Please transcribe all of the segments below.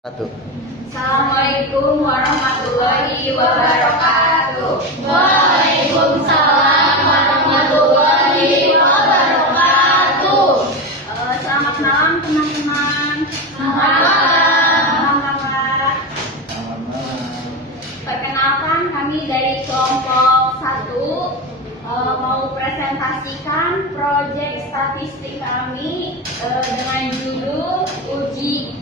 Assalamualaikum warahmatullahi wabarakatuh. Waalaikumsalam warahmatullahi wabarakatuh. Selamat malam teman-teman. Selamat malam. Kakak. Perkenalkan kami dari kelompok 1 mau presentasikan proyek statistik kami dengan judul uji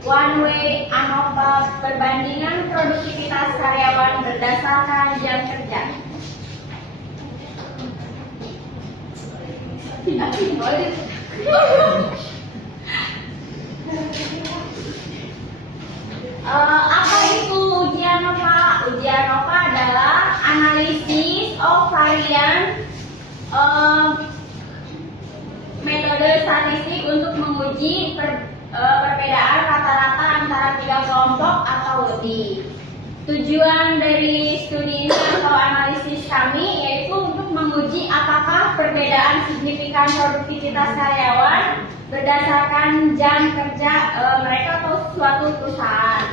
One Way ANOVA perbandingan produktivitas karyawan berdasarkan jam kerja. Apa itu uji ANOVA? Uji ANOVA adalah analisis of varian metode statistik untuk menguji perbedaan rata-rata antara 3 kelompok atau lebih. Tujuan dari studi ini atau analisis kami yaitu untuk menguji apakah perbedaan signifikan produktivitas karyawan berdasarkan jam kerja mereka atau suatu perusahaan.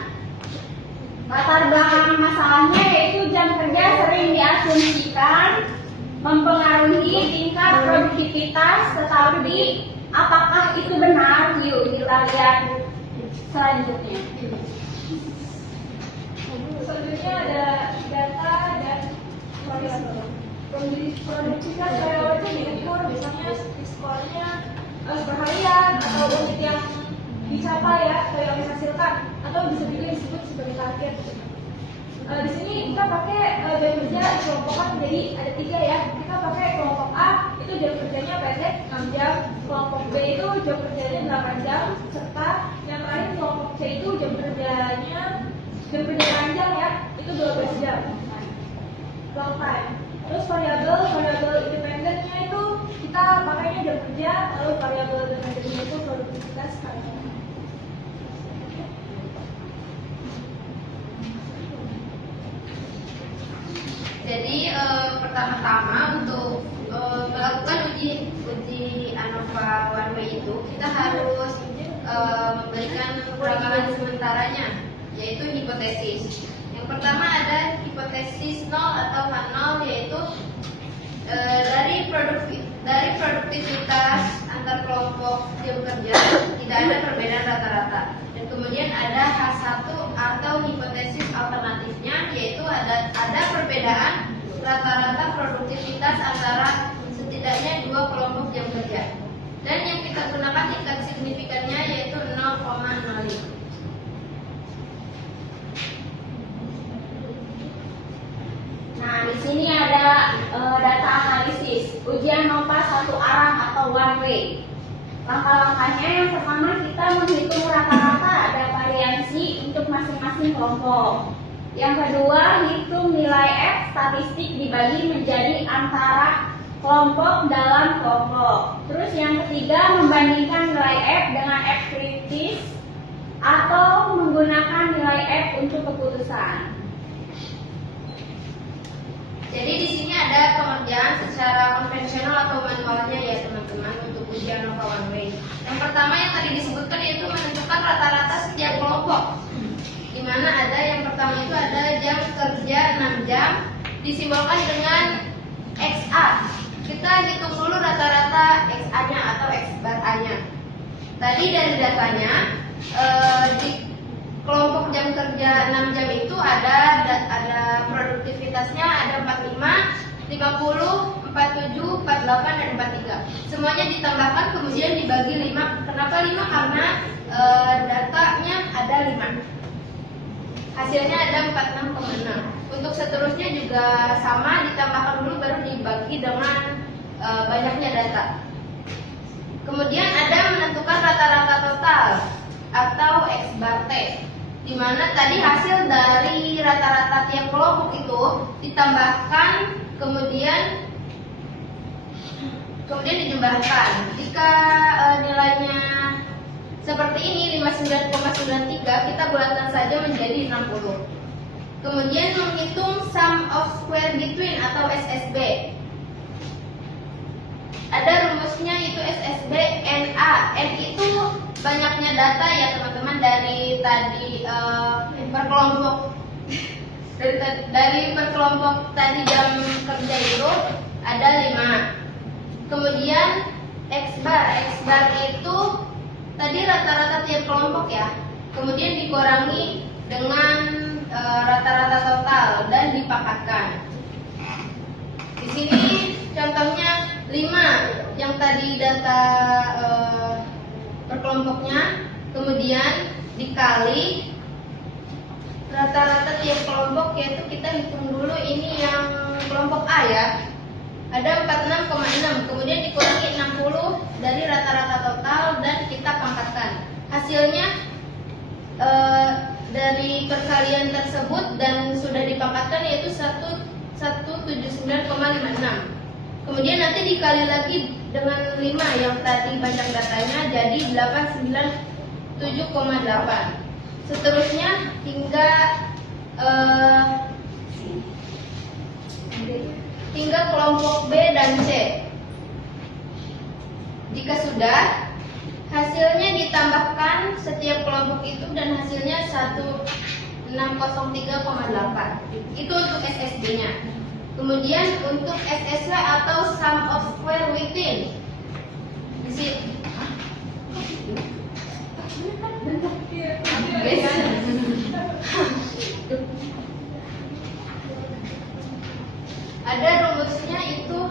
Latar belakang masalahnya yaitu jam kerja sering diasumsikan mempengaruhi tingkat produktivitas, tetapi apakah itu benar? Yuk kita lihat selanjutnya. Selanjutnya ada data dan variabel. Produktivitas karyawan itu diukur misalnya skornya perharian atau unit yang dicapai ya atau yang dihasilkan atau bisa juga disebut sebagai target. Di sini kita pakai jam kerja dikelompokkan menjadi ada 3 ya. Kita pakai kelompok A itu jam kerjanya pendek 6 jam, kelompok B itu jam kerjanya 8 jam, serta yang terakhir kelompok C itu jam kerja panjang ya, itu 12 jam. Long time. Terus variabel independennya itu kita pakainya jam kerja, lalu variabel independennya itu produktivitas karyawan. Jadi pertama-tama untuk melakukan uji ANOVA One Way itu kita harus memberikan perangkalan sementaranya, yaitu hipotesis. Yang pertama ada hipotesis 0 atau H0, yaitu dari produktivitas antar kelompok jam kerja tidak ada perbedaan rata-rata. Dan kemudian ada H1 atau hipotesis alternatifnya, yaitu ada perbedaan rata-rata produktivitas antara setidaknya 2 kelompok jam kerja. Dan yang kita gunakan tingkat signifikannya yaitu 0,05. Nah, di sini ada data analisis uji ANOVA satu arah atau one way. Langkah-langkahnya yang pertama kita menghitung rata-rata ada variansi untuk masing-masing kelompok. Yang kedua, hitung nilai F statistik dibagi menjadi antara kelompok dalam kelompok. Terus yang ketiga, membandingkan nilai F dengan F kritis atau menggunakan nilai F untuk keputusan. Jadi di sini ada pengerjaan secara konvensional atau manualnya ya teman-teman untuk uji ANOVA One Way. Yang pertama yang tadi disebutkan yaitu menentukan rata-rata setiap kelompok. Di mana ada yang pertama itu ada jam kerja 6 jam disimbolkan dengan XA. Kita hitung dulu rata-rata XA-nya atau X bar A-nya. Tadi dari datanya di kelompok jam kerja 6 jam itu ada produktivitasnya ada 45, 50, 47, 48 dan 43. Semuanya ditambahkan kemudian dibagi 5. Kenapa 5? Karena datanya ada 5. Hasilnya ada 46,6. Untuk seterusnya juga sama, ditambahkan dulu baru dibagi dengan banyaknya data. Kemudian ada menentukan rata-rata total atau X bar T, di mana tadi hasil dari rata-rata tiap kelompok itu ditambahkan kemudian dijumlahkan. Jika nilainya seperti ini 59,93, kita bulatkan saja menjadi 60. Kemudian menghitung sum of square between atau SSB. Ada rumusnya, itu SSB NA. N itu banyaknya data ya teman-teman dari tadi perkelompok dari perkelompok tadi jam kerja itu ada 5. Kemudian X bar itu tadi rata-rata tiap kelompok ya. Kemudian dikurangi dengan rata-rata total dan dipakatkan. Di sini contohnya 5 yang tadi data perkelompoknya, kemudian dikali rata-rata tiap kelompok, yaitu kita hitung dulu ini yang kelompok A ya, ada 46,6, kemudian dikurangi 60 dari rata-rata total dan kita pangkatkan. Hasilnya dari perkalian tersebut dan sudah dipangkatkan yaitu 179,56. Kemudian nanti dikali lagi dengan 5 yang tadi banyak datanya jadi 897,8. Seterusnya hingga kelompok B dan C. Jika sudah, hasilnya ditambahkan setiap kelompok itu dan hasilnya 1603,8. Itu untuk SSB-nya. Kemudian untuk SSW atau sum of square within. Di sini ada rumusnya itu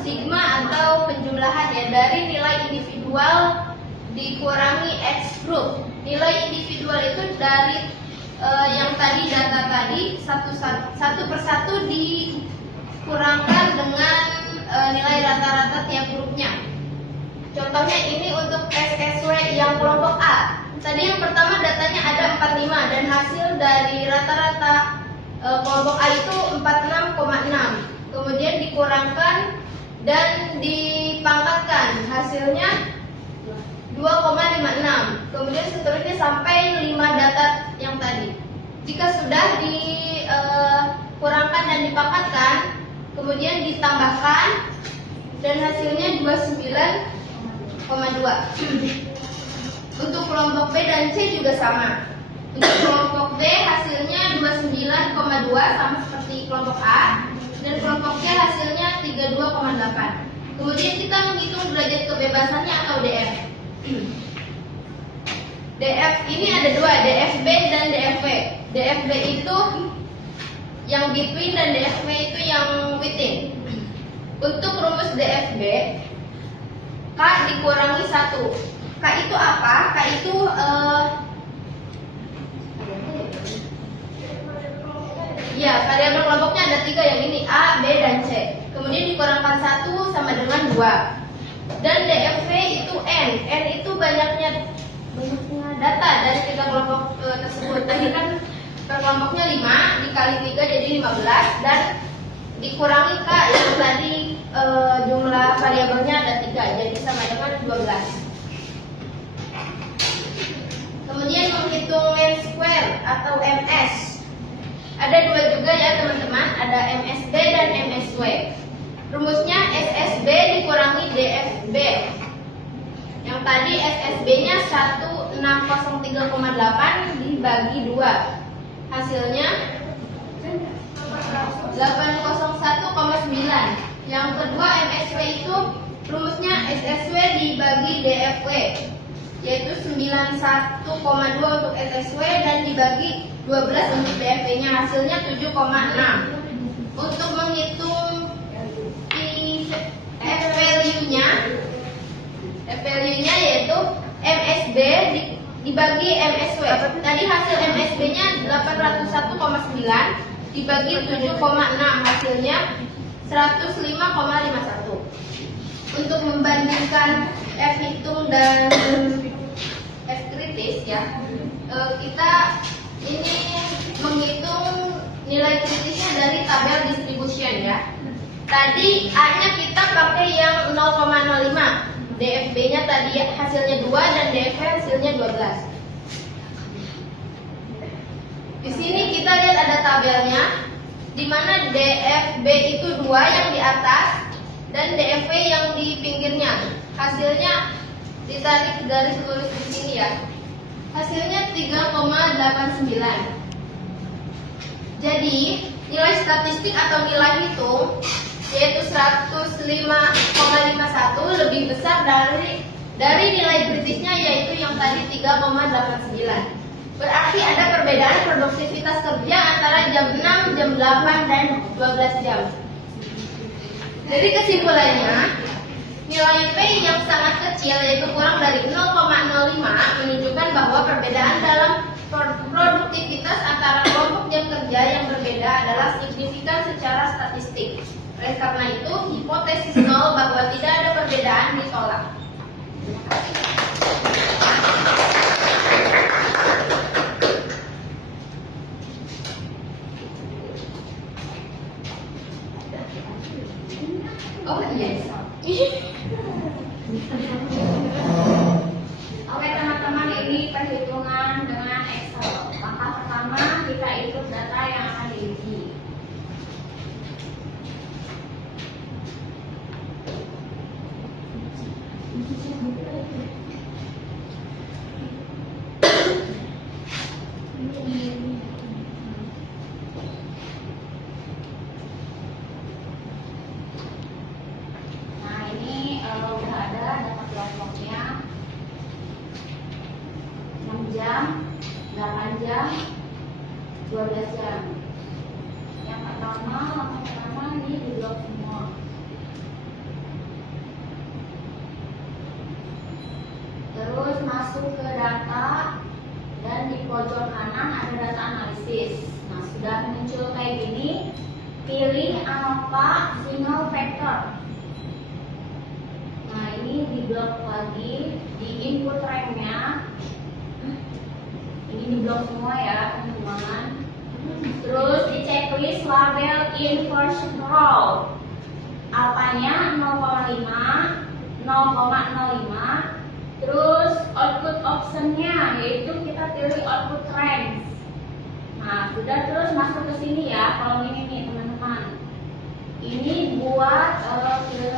sigma atau penjumlahan ya dari nilai individual dikurangi X group. Nilai individual itu dari yang tadi data tadi satu persatu dikurangkan dengan nilai rata-rata tiap grupnya. Contohnya ini untuk SSW yang kelompok A. Tadi yang pertama datanya ada 45 dan hasil dari rata-rata kelompok A itu 46,6. Kemudian dikurangkan dan dipangkatkan, hasilnya 2,56. Kemudian seterusnya sampai 5 data yang tadi. Jika sudah dikurangkan dan dipangkatkan, kemudian ditambahkan dan hasilnya 29,2. Untuk kelompok B dan C juga sama. Untuk kelompok B hasilnya 29,2 sama seperti kelompok A, dan kelompok C hasilnya 32,8. Kemudian kita menghitung derajat kebebasannya atau DF. DF ini ada 2, DFB dan DFV. DFB itu yang between dan DFV itu yang within. Untuk rumus DFB, K dikurangi 1. K itu apa? K itu ya, variabel kelompoknya ada 3 yang ini A, B, dan C. Kemudian dikurangkan 1 sama dengan 2. Dan DFV itu N. N itu banyaknya data dari 3 kelompok tersebut. Tadi kan per kelompoknya 5 dikali 3 jadi 15 dan dikurangi K yang tadi jumlah variabelnya ada 3 jadi sama dengan 12. Kemudian menghitung mean square atau MS. Ada 2 juga ya teman-teman, ada MSB dan MSW. Rumusnya SSB dikurangi DFB. Yang tadi SSB-nya 1603,8 dibagi 2. Hasilnya 801,9. Yang kedua MSW itu rumusnya SSW dibagi DFW, yaitu 91,2 untuk SSW dan dibagi 12 untuk DFW-nya, hasilnya 7,6. Untuk menghitung F-value-nya yaitu MSB dibagi MSW. Tadi hasil MSB-nya 801,9 dibagi 7,6, hasilnya 105,51. Untuk membandingkan F hitung dan F kritis ya, kita ini menghitung nilai kritisnya dari tabel distribution ya. Tadi A-nya kita pakai yang 0,05. DFB-nya tadi hasilnya 2 dan DFV hasilnya 12. Di sini kita lihat ada tabelnya, di mana DFB itu 2 yang di atas dan DFV yang di pinggirnya. Hasilnya ditarik garis lurus di sini ya. Hasilnya 3,89. Jadi nilai statistik atau nilai hitung yaitu 105,51 lebih besar dari nilai kritisnya yaitu yang tadi 3,89. Berarti ada perbedaan produktivitas kerja antara jam 6, jam 8, dan 12 jam. Dari kesimpulannya, nilai P yang sangat kecil yaitu kurang dari 0,05 menunjukkan bahwa perbedaan dalam produktivitas antara kelompok jam kerja yang berbeda adalah signifikan secara statistik. Oleh karena itu, hipotesis nol bahwa tidak ada perbedaan ditolak. Terima kasih. Oh iya. Oke teman-teman, ini perhitungan dengan Excel. Langkah pertama, kita input data yang akan diuji. Nah ini udah ada data kelompoknya. 6 jam, 8 jam, 12 jam. Yang pertama, langkah pertama ini di blok semua. Terus masuk ke data dan di pojok kanan ada data analisis. Nah sudah muncul kayak gini, pilih ANOVA single factor. Nah ini di blok lagi, di input ranknya. Ini di blok semua ya teman-teman. Terus di checklist label inversion row. Alpanya 0,5, 0,05. Terus output optionnya yaitu kita pilih output range. Nah sudah, terus masuk ke sini ya kolom ini nih teman-teman. Ini buat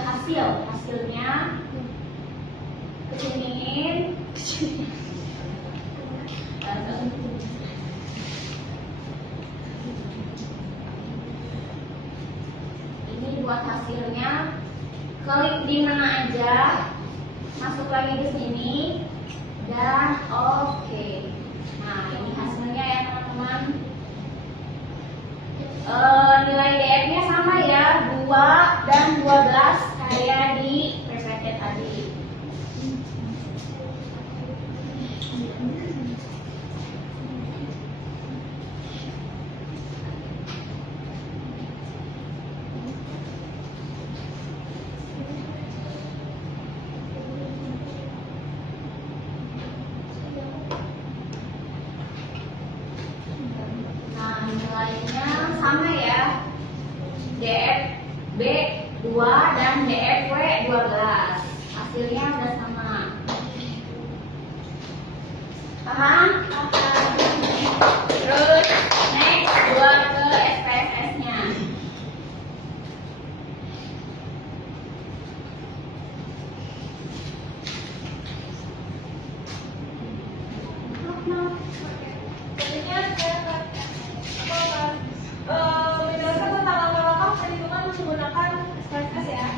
hasilnya kesiniin. Ini buat hasilnya, klik di mana aja, masuk lagi ke sini dan oke. Nah ini hasilnya ya teman-teman. Nilai DF-nya sama ya, 2 dan 12 kayak di presented tadi. Nilainya sama ya, DF B 2 dan DFW 12. Hasilnya udah sama. Paham? Terus next buat ke SPSS-nya. Menjelaskan tentang langkah-langkah perhitungan menggunakan SPSS ya.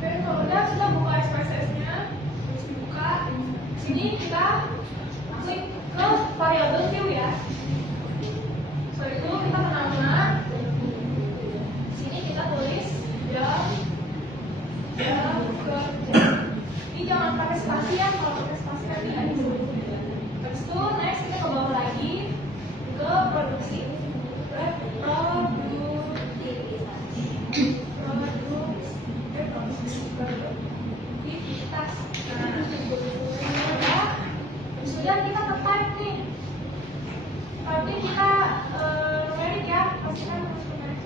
Oke, kalau udah sudah buka SPSS-nya, terus dibuka. Sini kita klik ke variabel view ya. Setelah itu kita menambah. Sini kita tulis jam kerja. Ini jangan pakai spasi ya, kalau pakai spasi kan tidak disebut. Terus itu next kita ke bawah lagi ke produksi. Produktivitas. Sudah kita ke type nih. Tapi kita merit ya, pastikan harus merit.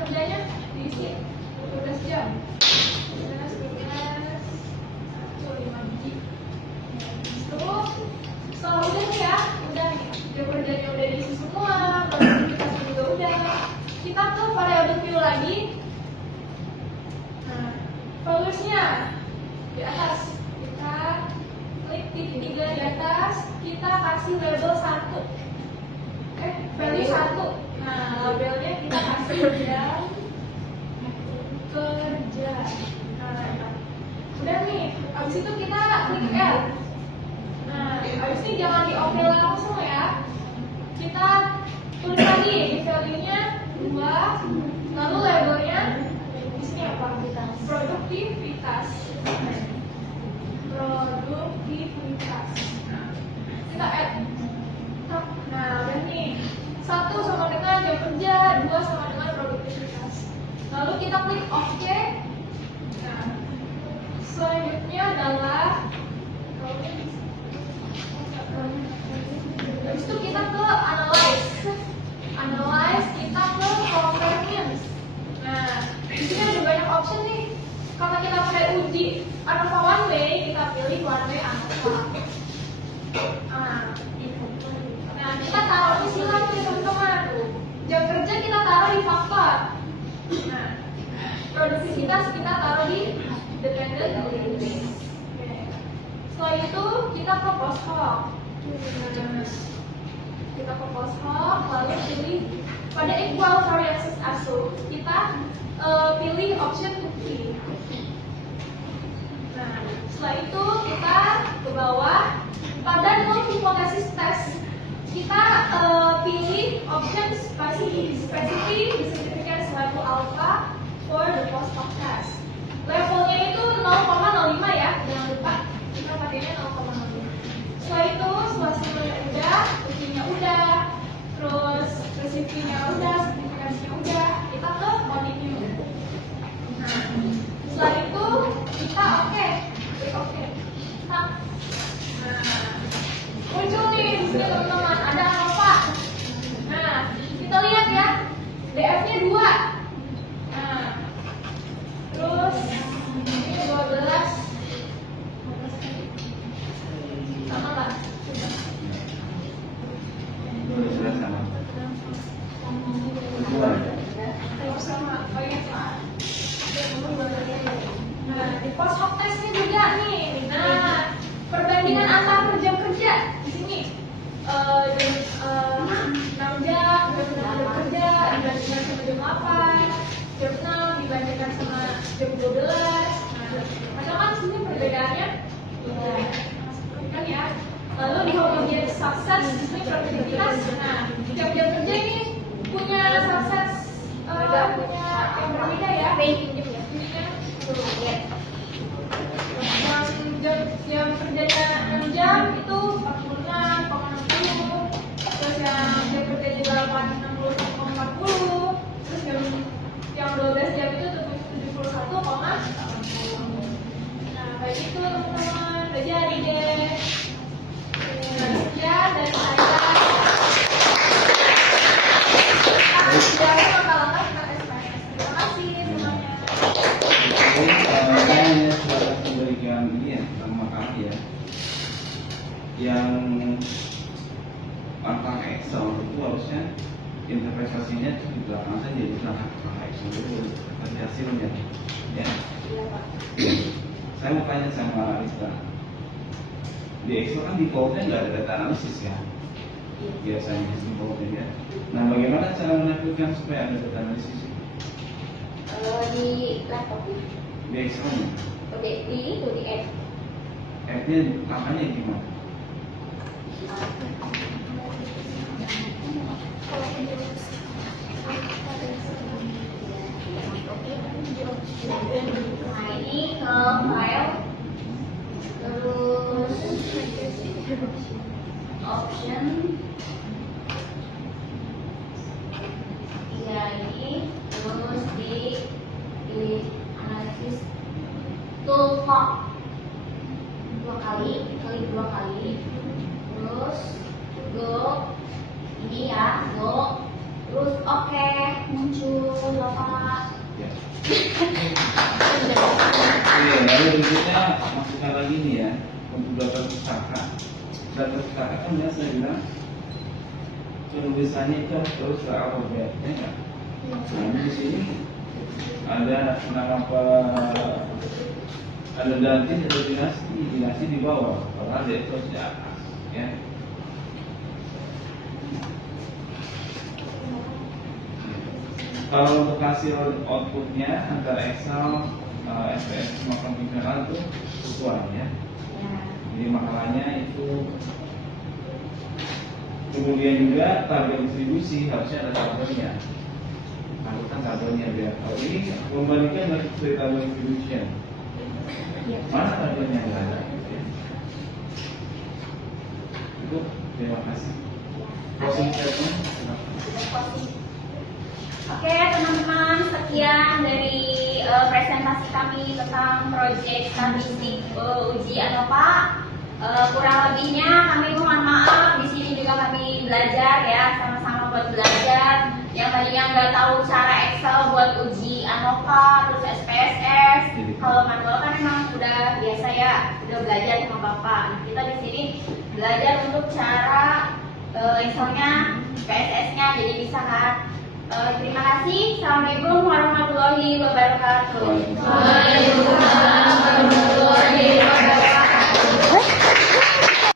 kerjanya diisi 12 jam. 5 biji. Terus setelah udah nih ya, udah nih jam kerjanya udah diisi semua, produktivitasnya juga udah. Kita ke variable view lagi. Nah, values-nya di atas kita klik titik 3 di atas, kita kasih label 1. Value 1. Nah, labelnya kita kasih jam kerja. Nah, udah nih, abis itu kita klik L. Nah, abis ini jangan di oke langsung ya. Kita tulis lagi di value-nya 2, lalu labelnya di sini apa? Produktivitas. Produktivitas. Kita add. Nah, udah nih. 1 sama dengan jam kerja, 2 sama dengan produktivitas. Lalu kita klik OK. Nah, selanjutnya adalah habis itu kita ke analyze. Analyze, kita ke convenience. Nah, di sini ada banyak option nih. Karena kita pakai uji ANOVA one way, kita pilih one way ANOVA. Nah, kita taruh di sini lagi teman-teman. Jam kerja kita taruh di faktor. Nah, produktivitas kita taruh di dependent list. Setelah itu kita ke post hoc. Kita ke post hoc, lalu pilih pada equal variances ASO. Kita pilih option cookie. Nah, setelah itu kita ke bawah. Pada non hipotesis test kita pilih option specific significance level alpha for the post hoc test. Levelnya itu 0,05 ya, jangan lupa kita pakainya 0,05. Setelah itu semuanya udah, ujinya udah, terus resipinya udah, signifikansinya udah, kita ke continue. Nah, setelah itu kita klik oke. Nah, muncul nih di sini teman-teman, ada apa? Nah, kita lihat ya, DF-nya 2. Nah, terus ini 12 sama nggak? Sama. Oh iya, sama. Nah, di post hoc testnya juga nih. Nah, perbandingan antar jam kerja di sini 6 jam kerja dibandingkan sama jam 8, jam 6 dibandingkan sama jam 12. Nah, ada kan sini perbedaannya kan ya. Lalu di homogeneous success di sini produktivitas. Nah, jam-jam kerja ini punya success punya yang berbeda ya. Yang kerjanya 6 jam itu 46,60. Terus yang jam kerjanya 60,40. Terus yang 12 jam itu 71,80. Nah, kayak gitu teman-teman. Udah jadi deh. Nah, sekian dari saya. Terima kasih semuanya. Saya sudah memberikan ini ya, makasih ya. Yang pakai Excel itu harusnya interpretasinya di belakang saja, jangan pakai Excel dulu nanti hasilnya. Ya. Saya mau tanya sama Arista. Di Excel kan defaultnya nggak ada data analisis ya, biasanya defaultnya ya. Nah, bagaimana cara menampilkan supaya ada data analisis? Di laptop Di Excel-nya. di app. App-nya apanya gimana? Nah, ini ke file, terus option, ya ini, terus di analisis toolbar 2 kali, klik 2 kali, terus go, ini ya go, terus oke, muncul Bapak. Ya. Oke, lalu berikutnya masukkan lagi nih ya untuk daftar pustaka. Daftar pustaka kan ya saya bilang penulisannya itu harus terus ke alfabet, ya nggak? Nah di sini ada nama ada dantin atau dinasti di bawah, padahal dia itu harus di atas, ya. Kalau untuk hasil outputnya antara Excel, SPS sama konvensional itu sesuai ya. Jadi makalahnya itu kemudian juga tabel distribusi harusnya ada tabelnya. Lakukan tabelnya biar kalau ini kembalikan lagi ke tabel distribution. Mana tabelnya nggak ada? Itu terima kasih. Closing statement. Oke teman-teman, sekian dari presentasi kami tentang proyek statistik uji ANOVA. Kurang lebihnya kami mohon maaf. Di sini juga kami belajar ya, sama-sama buat belajar. Yang tadinya nggak tahu cara Excel buat uji ANOVA, terus SPSS. Kalau manual kan memang sudah biasa ya, sudah belajar sama Bapak. Nah, kita di sini belajar untuk cara Excelnya, PSS-nya, jadi bisa kan. Terima kasih. Assalamualaikum warahmatullahi wabarakatuh.